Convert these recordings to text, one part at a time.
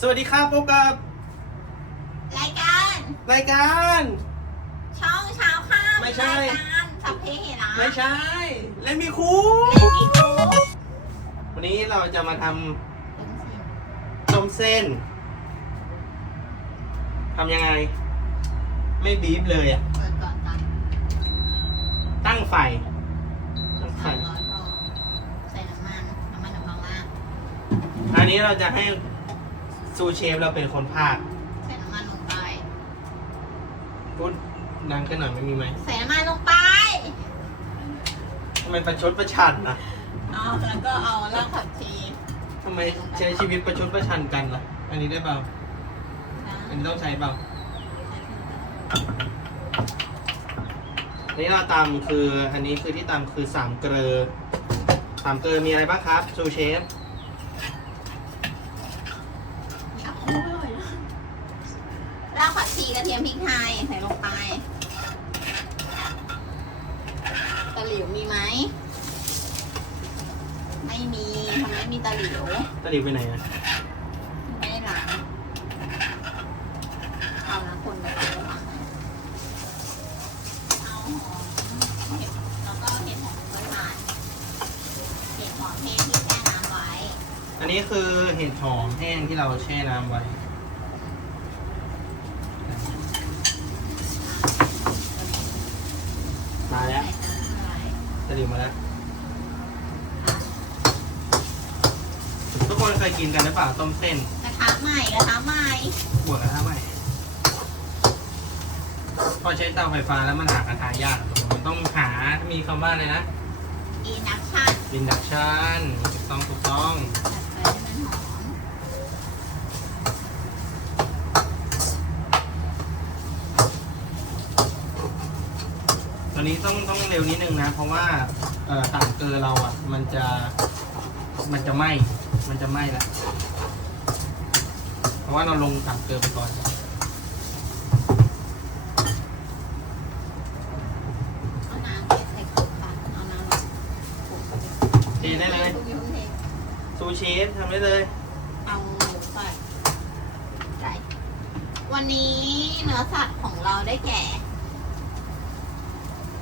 สวัสดีครับพบกับรายการรายการ ช่องเช้าข้ามไม่ใช่ รายการสัพเพเหระไม่ใช่เล่นมีครูเล่นอีกคู่วันนี้เราจะมาทำต้มเส้นทำยังไง ไม่บีบเลยอะ เปิดก่อนกันตั้งไฟตั้งไฟสามร้อยโลใส่น้ำมันน้ำมันอยู่ข้างล่างอันนี้เราจะให้ ซูเชฟเราเป็นคนพากย์ใส่น้ำมันลงไป พูดดังขึ้นหน่อยไม่มีไหมใส่น้ำมันลงไปทำไมประชดประชันนะเอาแล้วก็เอารากผักชีทำไมใช้ชีวิตประชดประชันกันล่ะ อันนี้ได้เปล่าอันนี้ต้องใช้เปล่าอันนี้เราตำคืออันนี้คือที่ตำคือสามเกลือสามเกลือมีอะไรบ้างครับซูเชฟ รากผักชีกระเทียมพริกไทยใส่ลงไปตะหลิวมีไหม ไม่มีทำไมไม่มีตะหลิว ตะ หลิวไปไหนอะไม่ได้ล้างเอาล้างคนไปก่อนแล้วล้างเอาหอมเห็ดแล้วก็เห็ดหอมไว้ทานเห็ดหอมแห้งที่แช่น้ำไว้ อันนี้คือเห็ดหอมแห้งที่เราแช่น้ำไว้ มาแล้ว ตะหลิวมาแล้ว ทุกคนเค ยกินกันหรือเปล่าต้มเส้นกระทะใหม่กระทะใหม่บวกกระทะใหม่พอใช้เตาไฟฟ้าแล้วมันหากระทะยากมันต้องหามีคำว่าอะไรนะอีนักชั่นอินดักชันถูกต้องถูกต้องจัดไปให้มันหอมตอนนี้ต้องต้องเร็วนิดนึงนะ เพราะว่าเอ่อต่างเกลือเราอะ มันจะมันจะไหม มันจะไหมแล้วเพราะว่าเราลงต่างเกลือไปก่อนเอาน้ำใส่ข้าวค่ะเอาน้ำมาโขลกเทได้เลยทุกอย่างเทซูชิทำได้เลย เอาหมูใส่ใส่วันนี้เนื้อสัตว์ของเราได้แก่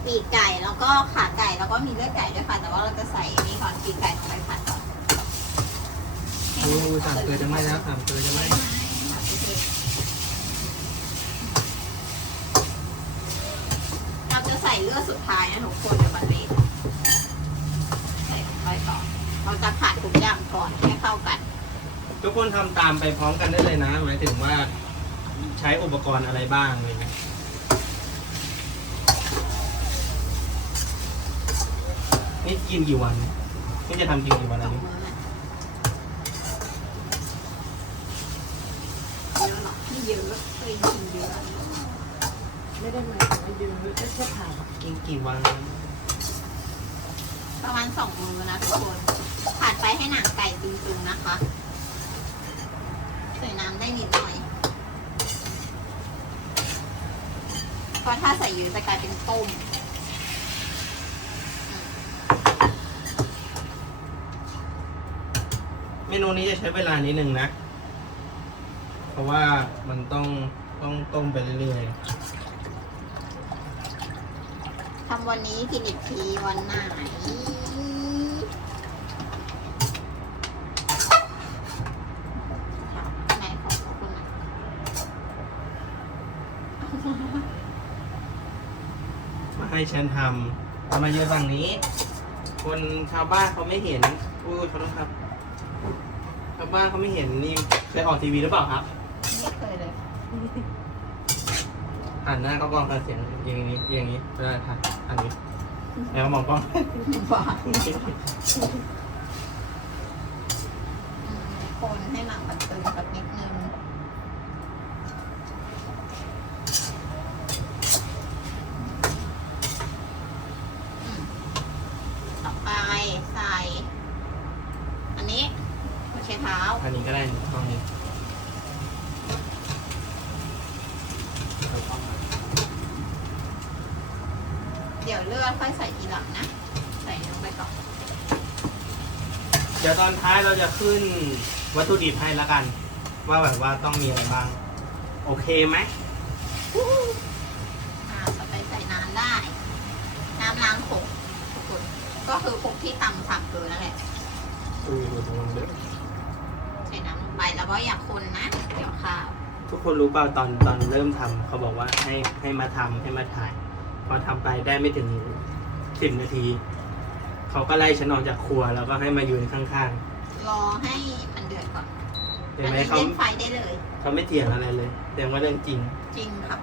ปีกไก่แล้วก็ขาไก่แล้วก็มีเลือดไก่ด้วยค่ะ แต่ว่าเราจะใส่นี่ก่อนปีกไก่ลงไปผัดก่อน โอ้ต่างเกลือจะไหมแล้วต่างเกลือจะไหมเราจะใส่เลือดสุดท้ายนะทุกคนเดี๋ยวมันเละใส่ลงไปก่อนเราจะผัดทุกอย่างก่อนให้เข้ากัน ทุกคนทำตามไปพร้อมกันได้เลยนะ หมายถึงว่าใช้อุปกรณ์อะไรบ้างอะไรเงี้ยนี่กินกี่วันนี่จะทำกินกี่วันอันนี้มื้อยอะหรอไม่ เยอะเคยกินเยอะไม่ได้หมายถึงว่ายืนแค่แค่ถ่ายกินกี่วันประมาณสองมื้อนะทุกคนผัดไปให้หนังไก่ตึงๆนะคะใส่น้ำได้นิดหน่อยเพราะถ้าใส่เยอะจะกลายเป็นต้มเมนูนี้จะใช้เวลานิดนึงนะ เพราะว่ามันต้องต้องต้มไปเรื่อยทำวันนี้กินอีกทีวันไหน ไหนขอขอบคุณน่อยๆมาให้ฉันทำเอามาเยอะฝั่งนี้ คนชาวบ้านเขาไม่เห็นอุ้ยขอโทษครับ ชาวบ้านเขาไม่เห็นนี่เคยออกทีวีหรือเปล่าครับ หันหน้าเข้ากล้องกันเสียงอย่างนี้อย่างนี้เวลาถ่ายอันนี้ แล้วมองกล้องบ้าคนให้หนังมันตึงสักนิดนึงอืมต่อไปใส่ อันนี้หัวไชเท้า อันนี้ก็ได้กล้องนี้ เดี๋ยวเลือดค่อยใส่ทีหลังนะ ใส่ลงไปก่อนเดี๋ยวตอนท้ายเราจะขึ้นวัตถุดิบให้แล้วกัน ว่าแบบว่าต้องมีอะไรบ้าง โอเคไหมอ่าต่อไปใส่น้ำได้ น้ำล้างขกทุกคนก็คือขกที่ตำสับเกลือนั่นแหละอุ้ยระวังเด้อใส่น้ำลงไปแล้วก็อย่าคนนะ เดี๋ยวข้าว ทุกคนรู้เปล่าตอนตอนเริ่มทำเขาบอกว่าให้ให้มาทำให้มาถ่าย พอทำไปได้ไม่ถึงสิบนาที เขาก็ไล่ฉันออกจากครัว แล้วก็ให้มายืนข้างรอให้มันเดือดก่อนๆเห็นอันไหมนี้เขาเล่นไฟได้เลย เขาไม่เถียงอะไรเลยแต่ว่าเรื่องจริง จริงครับ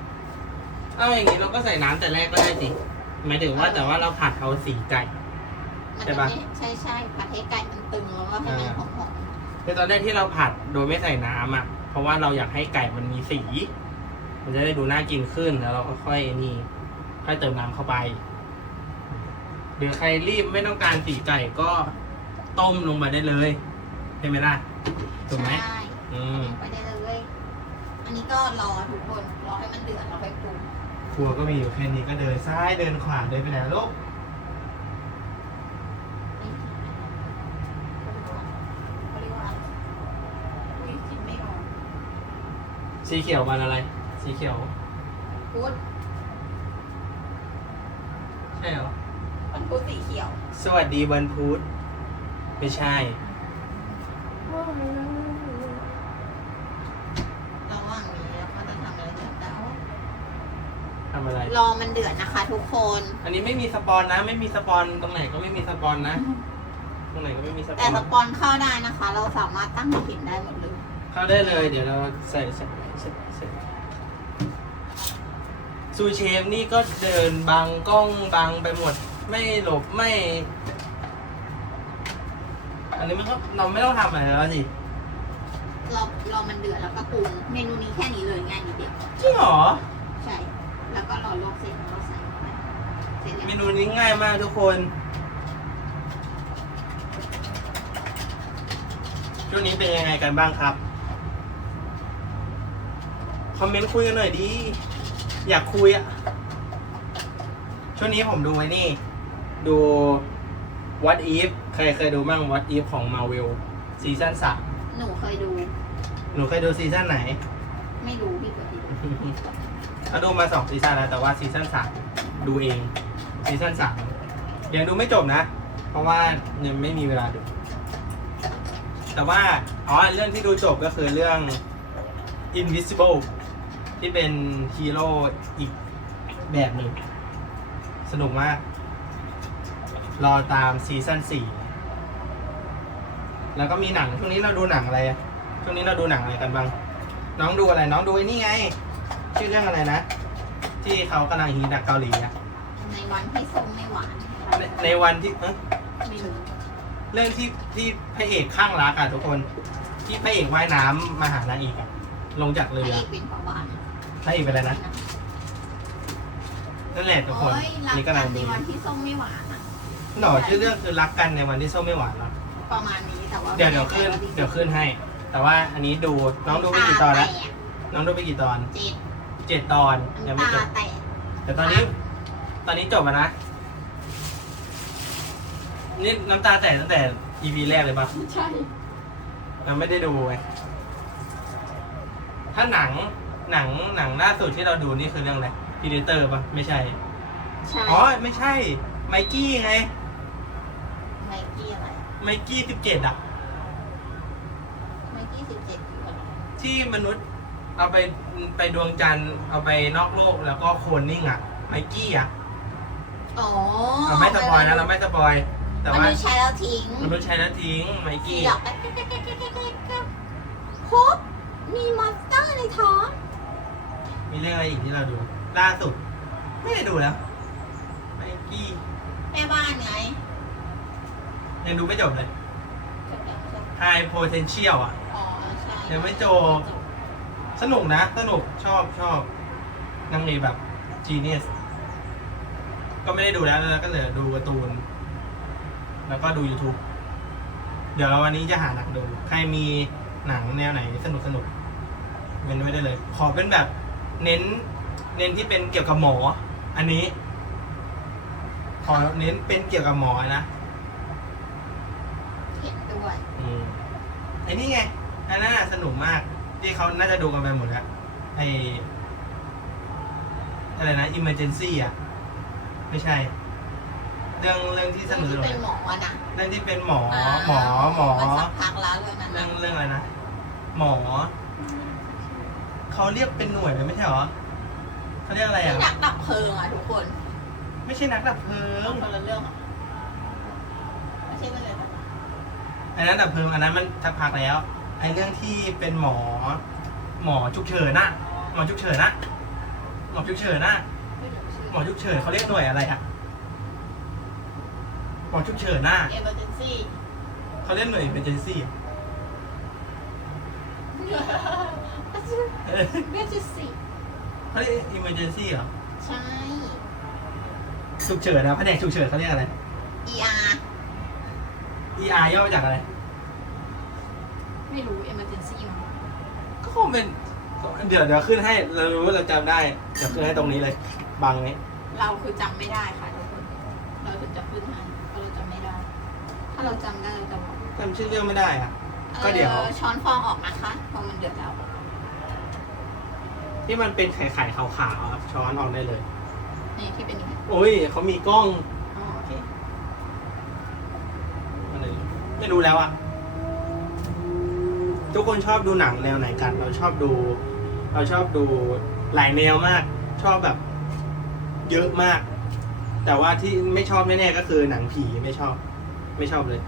เอาอย่างนี้เราก็ใส่น้ำแต่แรกก็ได้สิหมายถึงว่าแต่ว่าเราผัดเอาสีไก่มันใช่จะปะไม่ใช่ใช่ประเทศไก่มันตึงแล้วก็ให้มันหอมคือตอนแรกที่เราผัดโดยไม่ใส่น้ำอะ เพราะว่าเราอยากให้ไก่มันมีสี มันจะได้ดูน่ากินขึ้นแล้วเราก็ค่อยนี่ ค่อยเติมน้ำเข้าไป หรือใครรีบไม่ต้องการสีไก่ก็ต้มลงไปได้เลยใช่ไหมล่ะๆถูกไหมใช่อืมไปได้เลย อันนี้ก็รอทุกคน รอให้มันเดือดเราไปปรุงครัวก็มีอยู่แค่นี้ก็เดินซ้ายเดินขวาเดินไปไหนลูกเขาเรียกว่าอะไรอุ้ยคิดไม่ออกสีเขียววันอะไร สีเขียวพุธ ใช่เหรอ มันพุธสีเขียว สวัสดีวันพุธไม่ใช่ ระหว่างนี้เราก็จะทำอะไรกันแล้วทำอะไร รอมันเดือดนะคะทุกคนอันนี้ไม่มีสปอนนะ ไม่มีสปอนตรงไหนก็ไม่มีสปอนนะ ตรงไหนก็ไม่มีสปแต่อนสปอนเข้าได้นะคะ เราสามารถตั้งกลิ่นได้หมดเลย เข้าได้เลย เดี๋ยวเราใส่ใส่ใส่ใส่ ซูเชฟนี่ก็เดินบังกล้องบังไปหมด ไม่หลบไม่ อันนี้มันก็เราไม่ต้องทำอะไรแล้วสิรอรอมันเดือดแล้วก็ปรุงเมนูนี้แค่นี้เลยง่ายนิดเดียวจริงเหรอ ใช่ แล้วก็รอลวกเสร็จแล้วก็ใส่เข้าไปเสร็จแล้ว เมนูนี้ง่ายมากทุกคนช่วงนี้เป็นยังไงกันบ้างครับ คอมเมนต์คุยกันหน่อยดิ อยากคุยอะช่วงนี้ผมดูไอ้นี่ ดู What If ใครเคยดูบ้าง What If ของ Marvel ซีซั่นสามหนูเคยดู หนูเคยดูซีซั่นไหน ไม่รู้พี่เปิดดูเขาดูมาสองซีซั่นแล้วแต่ว่าซีซั่นสามดูเองซีซั่นสามยังดูไม่จบนะ เพราะว่ายังไม่มีเวลาดู แต่ว่า อ๋อ เรื่องที่ดูจบก็คือเรื่อง Invisible ที่เป็นฮีโร่อีกแบบหนึ่ง สนุกมาก รอตามซีซั่นสี่แล้วก็มีหนังช่วงนี้เราดูหนังอะไรอะช่วงนี้เราดูหนังอะไรกันบ้าง น้องดูอะไร น้องดูไอ้นี่ไง ชื่อเรื่องอะไรนะ ที่เขากำลังฮิตจากเกาหลีอะในวันที่ส้มไม่หวานในในวันที่เอ้ยไม่รู้เรื่องที่ที่พระเอกข้างรักอะทุกคน ที่พระเอกว่ายน้ำมาหานางเอกอะลงจากพเรืระอเอกเป็นประวาน พระเอกเป็นอะไรนะนั่นแหละทุกคน โอ้ยรักนี่กักำลันงในดูวันที่ส้มไม่หวานอะหนอชื่อเรื่องคือรักกันในวันที่ส้มไม่หวานเหรอประมาณนี้แต่ว่าเดี๋ยวเดี๋ยวขึ้นเดี๋ยวขึ้นให้ แต่ว่าอันนี้ดูน้องดูไปกี่ตอนแล้วแตกน้องดูไปกี่ตอนเจ็ดเจ็ดตอนยังไม่น้ำจตาบแตกแต่ตอนนี้ ตอนนี้จบแล้วนะนี่น้ำตาแตกตั้งแต่ EP แรกเลยปะ ใช่ เราไม่ได้ดูไงถ้าหนัง หนังหนังล่าสุดที่เราดูนี่คือเรื่องอะไรพีเดเตอร์ปะไม่ใช่ ใช่อ๋อไม่ใช่ ไมกี้ไงไมกี้อะไรไมกี้สิบเจ็ดอะไมกี้สิบเจ็ดคืออะไรที่มนุษย์เอาไปไปดวงจันทร์เอาไปนอกโลกแล้วก็โคลนนิ่งอะไมกี้อะอ๋อเราไม่สปอยนะเราไม่สปอย แต่มันว่าไม่ใช่แล้วทิ้งมนุษย์ใช้แล้วทิ้งไมที่กี้หลอกครบมีมอนสเตอร์ในท้อง มีเรื่องอะไรอีกที่เราดู ล่าสุด ไม่ได้ดูแล้วไมกี้แม่บ้านไงยังดูไม่จบเลย จบแล้วจบ High Potential อะ อ๋อใช่ยังไม่จบ สนุกนะ สนุกชอบชอบนางเอกแบบ Genius ก็ไม่ได้ดูแล้วแล้วก็เหลือดูการ์ตูน แล้วก็ดู YouTube เดี๋ยววันนี้จะหาหนังดู ใครมีหนังแนวไหนสนุกสนุกเป็นไว้ได้เลย ขอเป็นแบบ เน้น เน้นที่เป็นเกี่ยวกับหมอ อันนี้ขอเน้นเป็นเกี่ยวกับหมอนะเห็นด้วยอืมไอ้นี่ไงอันนั้นน่ะสนุกมาก ที่เขาน่าจะดูกันไปหมดแล้วไออะไรนะ emergency อะ ไม่ใช่ เรื่องเรื่องที่สนุกสที่นุกเป็นหมอนะเรื่องที่เป็นหมอ หมอหมอ มันสักพักแล้วเรื่องนั้นเรื่อนะงเรื่องอะไรนะ หมอ เขาเรียกเป็นหน่วยเลยไม่ใช่เหรอเขาเรียกอะไรที่อะ นักดับเพลิงอะทุกคนไม่ใช่นักดับเพลิเรื่องงคนละเรื่องอะไม่ใช่เรื่องอะไรนะอันนั้นดับเพลิงอันนั้นมันทักพักแล้วไอ้เรื่องที่เป็นหมอ หมอฉุกเฉินน่ะ หมอฉุกเฉินน่ะ หมอฉุกเฉินน่ะ ไม่รู้ชื่อ หมอฉุกเฉินเขาเรียกหน่วยอะไรอะ หมอฉุกเฉินน่ะเอเมอร์เจนซี่เขาเรียกหน่วย emergency เออ เรียกชื่อสิเขาเรียก emergency เหรอ ใช่ ฉุกเฉินนะแผนกฉุกเฉินเขาเรียกอะไร ER ER ย่อมาจากอะไร ไม่รู้ emergency มั้งก็คงเป็น เดี๋ยวเดี๋ยวขึ้นให้ เรารู้เราจำได้ เดี๋ยวขึ้นให้ตรงนี้เลย บังนี้เราคือจำไม่ได้ค่ะทุกคน เราถึงจะขึ้นให้เพราะเราจำไม่ได้ ถ้าเราจำได้เราจะบอกจำชื่อเรื่องไม่ได้อะ ก็เดี๋ยว ออช้อนฟองออกนะคะเพราะมันเดือดแล้ว ที่มันเป็นไข่ไข่ขาวๆอะช้อนออกได้เลย นี่ที่เป็นอย่างนี้โอ้ยเขามีกล้องอ๋อโอเคอะไรไม่รู้แล้วอะทุกคนชอบดูหนังแนวไหนกัน เราชอบดู เราชอบดูหลายแนวมาก ชอบแบบ เยอะมาก แต่ว่าที่ไม่ชอบแน่ๆก็คือหนังผีไม่ชอบ ไม่ชอบเลย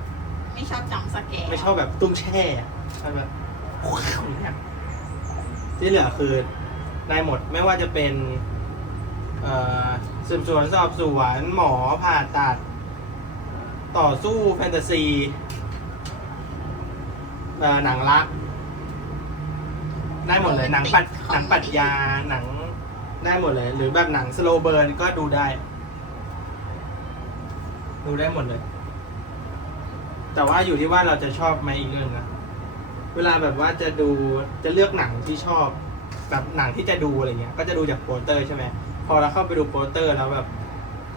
ไม่ชอบจำสแกนไม่ชอบแบบตุ้มแช่อะชอบแบบว้าวเนี่ยที่เหลือคือ ได้หมดไม่ว่าจะเป็นเอ่อสืบสวนสอบสวนหมอผ่าตัด ต่อสู้แฟนตาซีเอ่อหนังรัก ได้หมดเลย หนังปัดหนังปรัดยาหนังได้หมดเลย หรือแบบหนังสโลเบิร์นก็ดูได้ ดูได้หมดเลย แต่ว่าอยู่ที่ว่าเราจะชอบไหมอีกเรื่องนะ เวลาแบบว่าจะดูจะเลือกหนังที่ชอบ แบบหนังที่จะดูอะไรเงี้ย ก็จะดูจากโปสเตอร์ใช่ไหมพอเราเข้าไปดูโปสเตอร์แล้วแบบ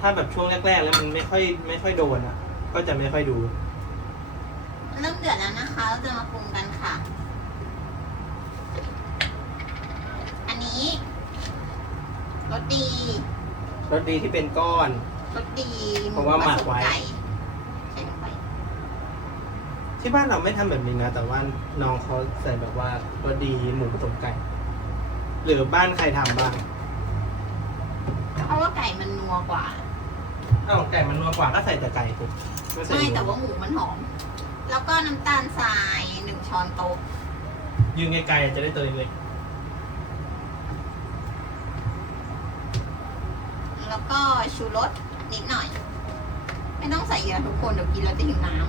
ถ้าแบบช่วงแรกๆ แล้วมันไม่ค่อยไม่ค่อยโดนอะ ก็จะไม่ค่อยดู เริ่มเดือดแล้วนะคะเราจะมาปรุงกันค่ะ อันนี้รสดีรสดีที่เป็นก้อน รสดีเพราะว่าหมักไว้ ไก่ใส่ลงไปที่บ้านเราไม่ทำแบบนี้นะ แต่ว่าน้องเขาใส่แบบว่ารสดีหมูผสมไก่ หรือบ้านใครทำบ้างเพราะว่าไก่มันนัวกว่าอ้าวไก่มันนัวกว่าก็ใส่แต่ไก่ถูกไม่ใส่ไม่หมูแต่ว่าหมูมันหอม แล้วก็น้ำตาลทรายหนึ่งช้อนโต๊ะยืนไกลๆจะได้ตัวเล็กแล้วก็ชูรสนิดหน่อย ไม่ต้องใส่เยอะทุกคนเดี๋ยวกินแล้วจะหิวน้ำ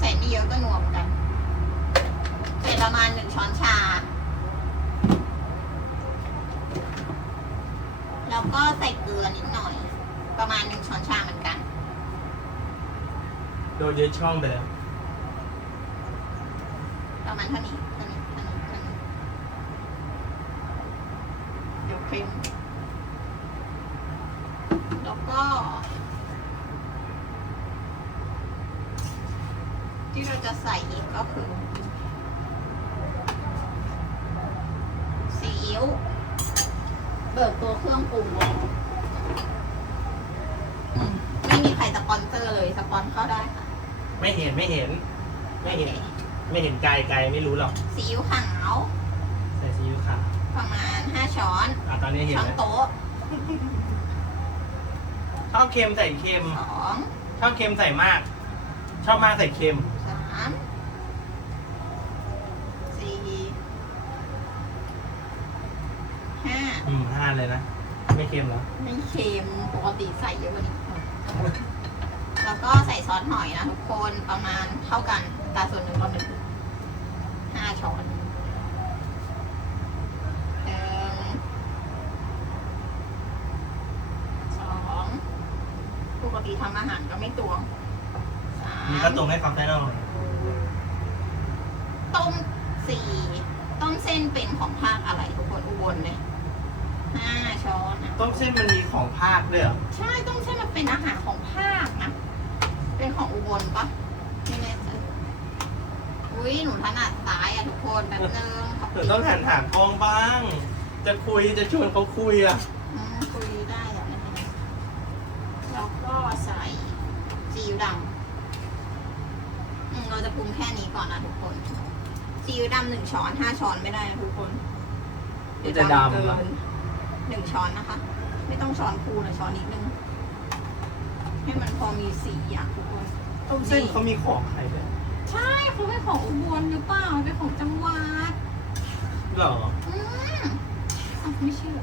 ใส่ไม่เยอะก็นัวเหมือนกันใส่ประมาณหนึ่งช้อนชา แล้วก็ใส่เกลือนิดหน่อย ประมาณหนึ่งช้อนชาเหมือนกันๆโดนยึดช่องไปแล้ว ประมาณเท่านี้เท่านี้เท่านี้เท่านี้เดี๋ยวเค็มแล้วก็ ที่เราจะใส่อีกก็คือซีอิ๊ว เบิกตัวเครื่องปรุงเลยอืมไม่มีใครสปอนเซอร์เลยสปอนเข้าได้ค่ะ ไม่เห็นไม่เห็น ไม่เห็น ไม่เห็นไกลไกลไม่รู้หรอกซีอิ๊วขาวใส่ซีอิ๊วขาวประมาณห้าช้อนอะตอนนี้เห็นช้อนแล้วโต๊ะชอบเค็มใส่เค็มสองชอบเค็มใส่มาก ชอบมากใส่เค็มสามสี่ห้า อืมห้า เลยนะ ไม่เค็มเหรอ ไม่เค็มปกติใส่เยอะกว่านี้แล้วก็ใส่ซอสหอยนะทุกคนประมาณเท่ากันตาส่วนหนึ่งต่อหนึ่งห้าช้อนหนึ่งสองปกติทำอาหารก็ไม่ตวงสา มี ม ก็ตรงให้ฟังไส้นอกเลย ต้มสี่ต้มเส้นเป็นของภาคอะไรทุกคนอุบลเลยห้าช้อนนะ ต้มเส้นมันมีของภาคด้วยเหรอ ใช่ต้มเส้นมันเป็นอาหารของภาคนะ เป็นของอุบลปะไม่แน่ใจ อุ้ยหนูถนัดซ้ายอะทุกคนแบบนึงขเธอต้องหันหางกล้องบ้าง จะคุยจะชวนเขาคุยอะอืมคุยได้แหละไม่เป็นไรแล้วก็ใส่ซีอิ๊วดำอืมเราจะปรุงแค่นี้ก่อนนะทุกคนซีอิ๊วดำหนึ่งช้อนห้าช้อนไม่ได้นะทุกคนมันจะดำเหรอเกินหนึ่งช้อนนะคะ ไม่ต้องช้อนคูนะช้อนนิดนึง ให้มันพอมีสีอะทุกคนต้มเส้นเขามีของใครด้วย ใช่เขาเป็นของอุบลหรือเปล่าเป็นของจังหวัดหรออืมอะไม่เชื่อ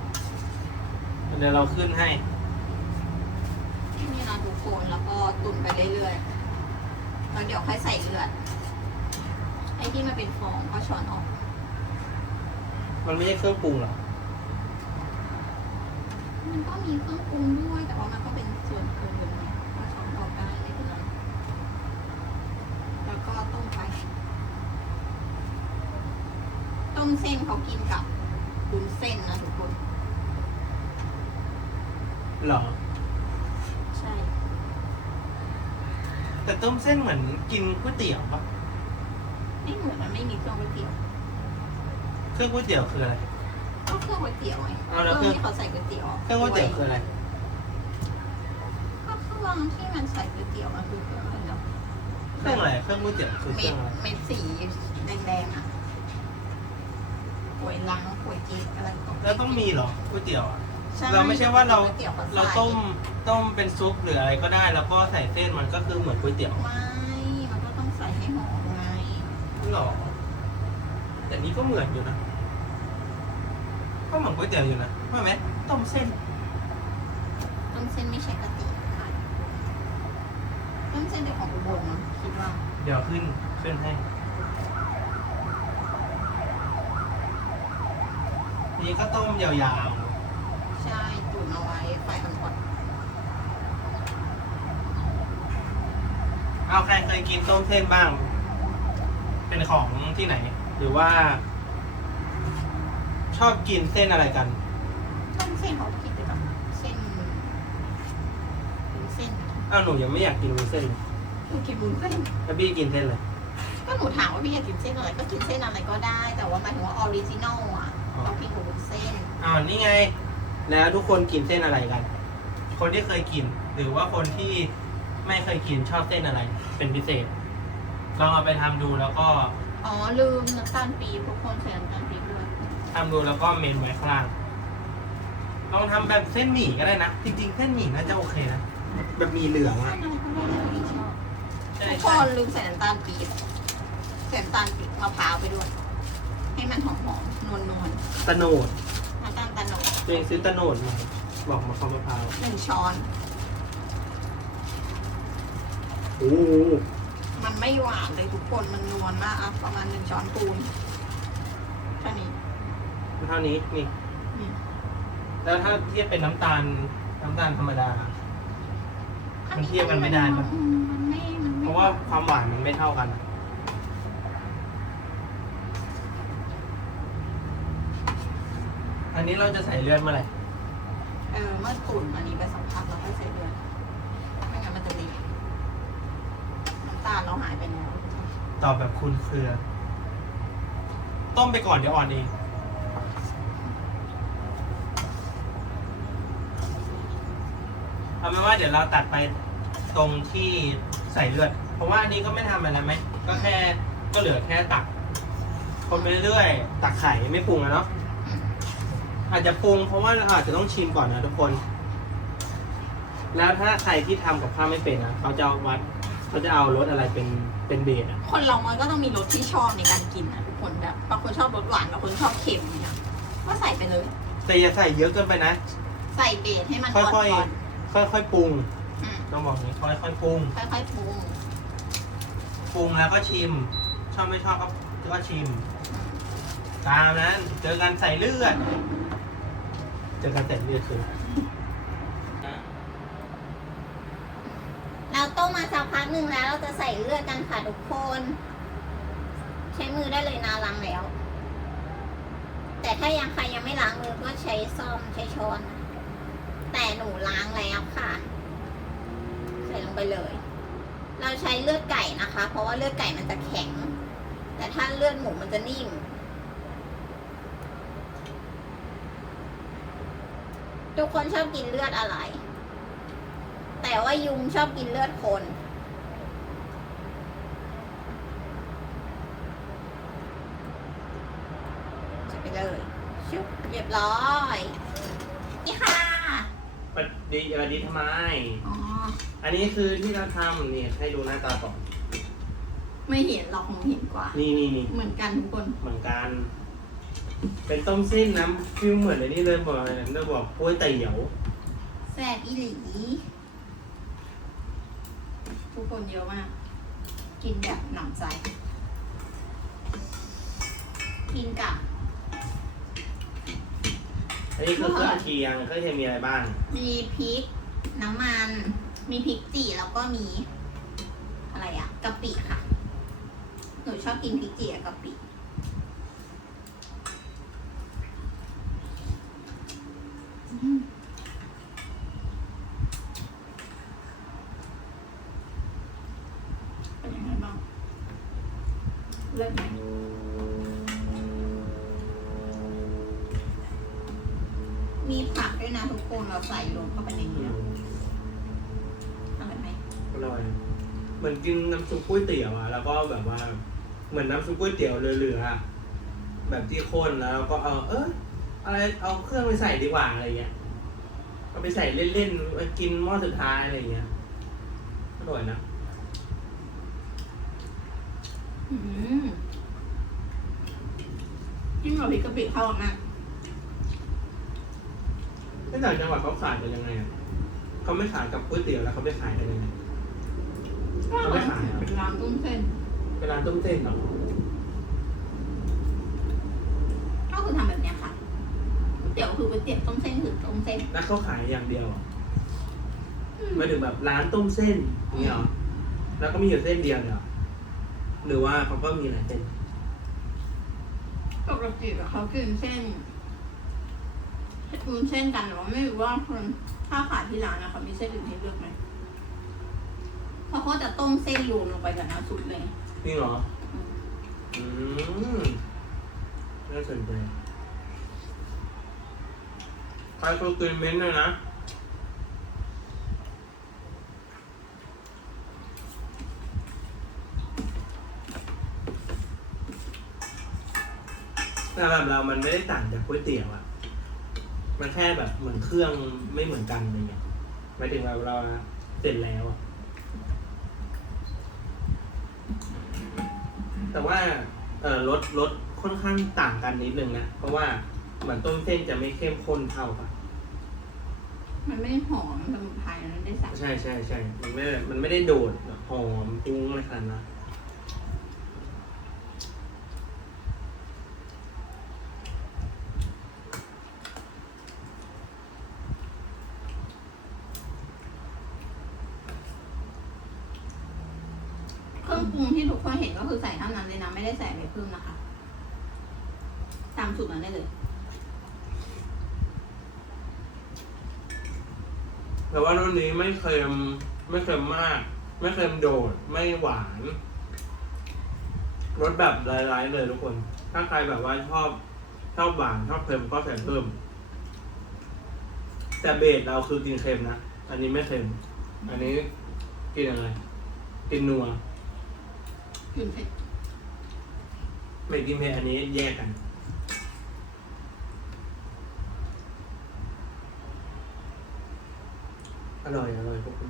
เดี๋ยวเราขึ้นให้นี่นะทุกคนแล้วก็ตุ่นไปเรื่อยๆแล้วเดี๋ยวค่อยใส่เลือดไอ้ที่มันเป็นฟองก็ช้อนออก มันไม่ใช่เครื่องปรุงหรอมันก็มีเครื่องปรุงด้วยแต่ว่ามันก็เป็นส่วนเกินไงก็ช้อนออกได้ไม่เป็นไรแล้ว ก็ต้มไป ต้มเส้นเขากินกับวุ้นเส้นนะทุกคนหรอ ใช่ แต่ต้มเส้นเหมือนกินก๋วยเตี๋ยวปะไม่เหมือนมันไม่มีเครื่องก๋วยเตี๋ยว เครื่องก๋วยเตี๋ยวคืออะไร ก็เครื่องก๋วยเตี๋ยวไงเอาแล้วเครื่อง ที่เขาใส่ก๋วยเตี๋ยวเครื่องก๋วยเตี๋ยวคืออะไร ก็เครื่องที่มันใส่ก๋วยเตี๋ยวมันคือเครื่องอะไร เนาะเครื่องอะไรเครื่องก๋วยเตี๋ยวคือเคเม็รื่อดงอะไรเม็ดสีแดงๆอะก๋วยล้างก๋วยจีบอะไรก็แล้วต้องมีเหรอก๋วยเตี๋ยวอะใช่เราไม่ใช่ว่าเราก๋วยเตี๋ยวขใส่เราต้มต้มเป็นซุปหรืออะไรก็ได้ แล้วก็ใส่เส้นมันก็คือเหมือนก๋วยเตี๋ยวไม่มันก็ต้องใส่ให้หอมไงหรอแต่นี้ก็เหมือนอยู่นะก็เหมือนก๋วยเตี๋ยวอยู่นะว่าไหมต้มเส้น ต้มเส้นไม่ใช่กะทิ ค่ะต้มเส้นเป็นของอุบลนะคิดว่าเดี๋ยวขึ้นขึ้นให้ นี่ก็ต้มยาวใช่ตุ๋นเอาไว้ไฟอ่อนๆ เอาใครเคยกินต้มเส้นบ้าง เป็นของที่ไหน หรือว่า ชอบกินเส้นอะไรกันๆต้มเส้นเขากินแต่แบบเส้นวุ้นเส้น อ้าวหนูยังไม่อยากกินวุ้นเส้นเลยหนูกินวุ้นเส้นแล้วพี่กินเส้นเลยก็หนูถามว่าพี่อยากกินเส้นอะไรก็กินเส้นอะไรก็ได้ แต่ว่าหมายถึงว่าออริจินอลอะต้องกินกับวุ้นเส้นอ้าวนี่ไง แล้วทุกคนกินเส้นอะไรกัน คนที่เคยกิน หรือว่าคนที่ไม่เคยกินชอบเส้นอะไร เป็นพิเศษลองเอาไปทำดูแล้วก็อ๋อลืมน้ำตาลปี๊บทุกคนใส่น้ำตาลปี๊บด้วยทำดูแล้วก็เมนไว้ข้างล่างลองทำแบบเส้นหมี่ก็ได้นะ จริง ๆ เส้นหมี่น่าจะโอเคนะ แบบหมีเหลืองใช่อะนะเพราะว่าหนูชอบใช่ทุกคใช่นลืมใส่น้ำตาลปี๊บใส่น้ำตาลปี๊บมะพร้าวไปด้วย ให้มันหอมๆนวลตะโนดๆน้ำตาลตะโนดตัวเองซื้อตะโนดมาบอกมาข้าวมะพร้าวหนึ่งช้อน โอ้โหมันไม่หวานเลยทุกคนมันนวลมากอะประมาณหนึ่งช้อนปูนแค่นี้เท่านี้นี่ นี่แล้วถ้าเทียบเป็นน้ำตาลน้ำตาลธรรมดา มันเทียบกันไม่ได้ปะอืมมันไม่มันไม่เพราะว่าความหวานมันไม่เท่ากันอันนี้เราจะใส่เลือดเมื่อไหร่เออเมื่อตุ๋นอันนี้ไปสักพักเราค่อยใส่เดือดไม่งั้นมันจะดีน้ำตาลเราหายไปแล้วตอบแบบคุณเครือ ต้มไปก่อนเดี๋ยวอ่อนเอง เอาเป็นว่าเดี๋ยวเราตัดไปตรงที่ใส่เลือด เพราะว่าอันนี้ก็ไม่ทำอะไรไหม ก็แค่ก็เหลือแค่ตัก คนไปเรื่อยๆตักไข่ไม่ปรุงอะเนาะ อาจจะปรุงเพราะว่าเราอาจจะต้องชิมก่อนนะทุกคน แล้วถ้าใครที่ทำกับข้าวไม่เป็นนะเขาจะเอาวัดเขาจะเอารสอะไรเป็นเป็นเบสอะคนเรามันก็ต้องมีรสที่ชอบในการกินนะทุกคนแบบบางคนชอบรสหวานบางคนชอบเค็มเนี่ยก็ใส่ไปเลย แต่อย่าใส่เยอะเกินไปนะ ใส่เบสให้มันค่อ่อยอนๆ ค่อยๆปรุงๆอืมต้องบอกอย่างนี้ค่อยๆปรุง ค่อยๆปรุงปรุงแล้วก็ชิม ชอบไม่ชอบก็ก็ชิม ตามนั้นเจอกันใส่เลือด เจอกันใส่เลือดคือเราต้มมาสักพักหนึ่งแล้ว เราจะใส่เลือดกันค่ะทุกคน ใช้มือได้เลยนะล้างแล้ว แต่ถ้ายังใครยังไม่ล้างมือก็ใช้ซ่อมใช้ช้อนนะแต่ หนูล้างแล้วค่ะ ใส่ลงไปเลย เราใช้เลือดไก่นะคะ เพราะว่าเลือดไก่มันจะแข็ง แต่ถ้าเลือดหมูมันจะนิ่ม ทุกคนชอบกินเลือดอะไร แต่ว่ายุงชอบกินเลือดคน จะไปเลย ชุบเรียบร้อย นี่ค่ะ สวัส ดีสวัสดีทำไม อ๋อ อันนี้คือที่เราทำนี่ให้ดูหน้าตาก่อนไม่เห็นหรอกคงเห็นกว่า นี่นี่นี่เหมือนกันทุกคน เหมือนกัน เป็นต้มเส้นน้ำฟิวเหมือนไอ้นี่เลยบอกอะไรนะได้บอกกล้วยเตี๋ยวแซ่บอีหลีทุกคนเยอะมาก กินแบบหนำใจ กินกับอั นนี้คือเครื่องเคียงเครื่องเคียงมีอะไรบ้าง มีพริก น้ำมัน มีพริกจี่แล้วก็มี อะไรอะกะปิค่ะ หนูชอบกินพริกจี่กับกะปิอืมเป็นยังไงบ้างเลิศไหมมี เราใส่ลงเข้าไปในนี้แล้วอร่อยไหมอร่อยเหมือนกินน้ำซุปก๋วยเตี๋ยวอะแล้วก็แบบว่า เหมือนน้ำซุปก๋วยเตี๋ยวเหลือๆอะแบบที่ข้นแล้วก็เอาเอออะไรเอาเครื่องไปใส่ดีกว่าอะไรเงี้ยเอาไปใส่เล่นๆไว้กินหม้อสุดท้ายอะไรเงี้ยอร่อยนะอืมจิ้มกับพริกกะปิเข้ากันมาก ไม่ต่างจังหวัดเขาขายกันยังไงอะเขาไม่ขายกับก๋วยเตี๋ยวแล้วเขาไปขายกันยังไงก็อร่อยเป็นร้านตุ้มเส้นเป็นร้านต้มเส้นเหรอก็คือทำแบบเนี้ยค่ะก๋วยเตี๋ยวคือก๋วยเตี๋ยวต้มเส้นคือต้มเส้นแล้วเขาขายอย่างเดียวเหรอหมายถึงแบบร้านต้มเส้นอย่างเงี้ยเหรอแล้วก็มีอยู่เส้นเดียวเนี่ยเหรอหรือว่าเขาก็มีหลายเส้น ปกติอะเขากินเส้น กินเส้นกันแต่ว่าไม่รู้ว่าคนถ้าขายที่ร้านนะเขามีเส้นอื่นให้เลือกไหมเพราะเขาจะต้มเส้นรวมลงไปกับน้ำซุปเลยจริงเหรอ อืมน่าสนใจใครเคยกินเม้นต์เลยนะ แต่แบบเรามันไม่ได้ต่างจากก๋วยเตี๋ยวอะ มันแค่แบบเหมือนเครื่องไม่เหมือนกันอะไรเงี้ยหมายถึงเราเราเสร็จแล้วอะแต่ว่าเออรสรสค่อนข้างต่างกันนิดนึงนะ เพราะว่าเหมือนต้มเส้นจะไม่เข้มข้นเท่าปะมันไม่หอมสมุนไพรมันได้ใส่ใช่ใช่ใช่มันไม่ได้มันไม่ได้โดดแบบหอมจุ้งอะไรขนาดนั้น เครื่องปรุงที่ทุกคนเห็นก็คือใส่เท่านั้นเลยนะไม่ได้ใส่อะไรเพิ่มนะคะ ตามสูตรนั้น ได้เลย แต่ว่ารสนี้ไม่เค็มไม่เค็มมาก ไม่เค็มโดด ไม่หวานรสแบบไร้ๆเลยทุกคน ถ้าใครแบบว่าชอบชอบหวานชอบเค็มก็ใส่เพิ่ม แต่เบสเราคือกินเค็มนะ อันนี้ไม่เค็ม อันนี้กินอะไร กินนัวกลิ่นเผ็ดไม่กินเผ็ดอันนี้แยกกัน อร่อยอร่อยพวกคุณ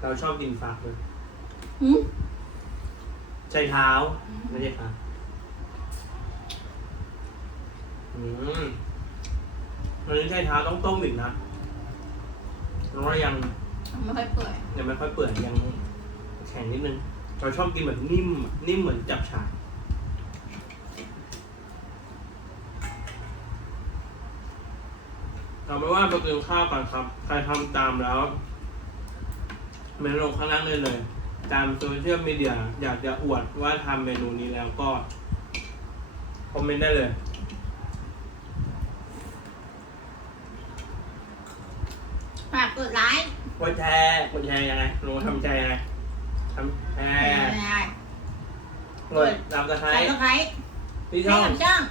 เราชอบกินฟักเลยหืมใช้เท้าไม่ใช่ฟักอืมอันนี้ใช้เท้าต้องต้มอีกนะเพราะว่ายังไม่ค่อยเปื่อยยังไม่ค่อยเปื่อยยังแข็งนิดนึง เราชอบกินแบบนิ่มอะนิ่มเหมือนจับฉ่าย เอาไม่ว่าไปกินข้าวก่อนครับ ใครทำตามแล้วเมนูลงข้างล่างได้เลย ตามโซเชียลมีเดียอยากจะอวดว่าทำเมนูนี้แล้วก็คอมเมนต์ได้เลยฝากกดไลค์กดแชร์กดแชร์ยังไงหนูทำใจยังไงทำแชร์ไม่ได้แกดนำสไครใส่ต์ตะไคร้ที่ให้ช่องกับช่าง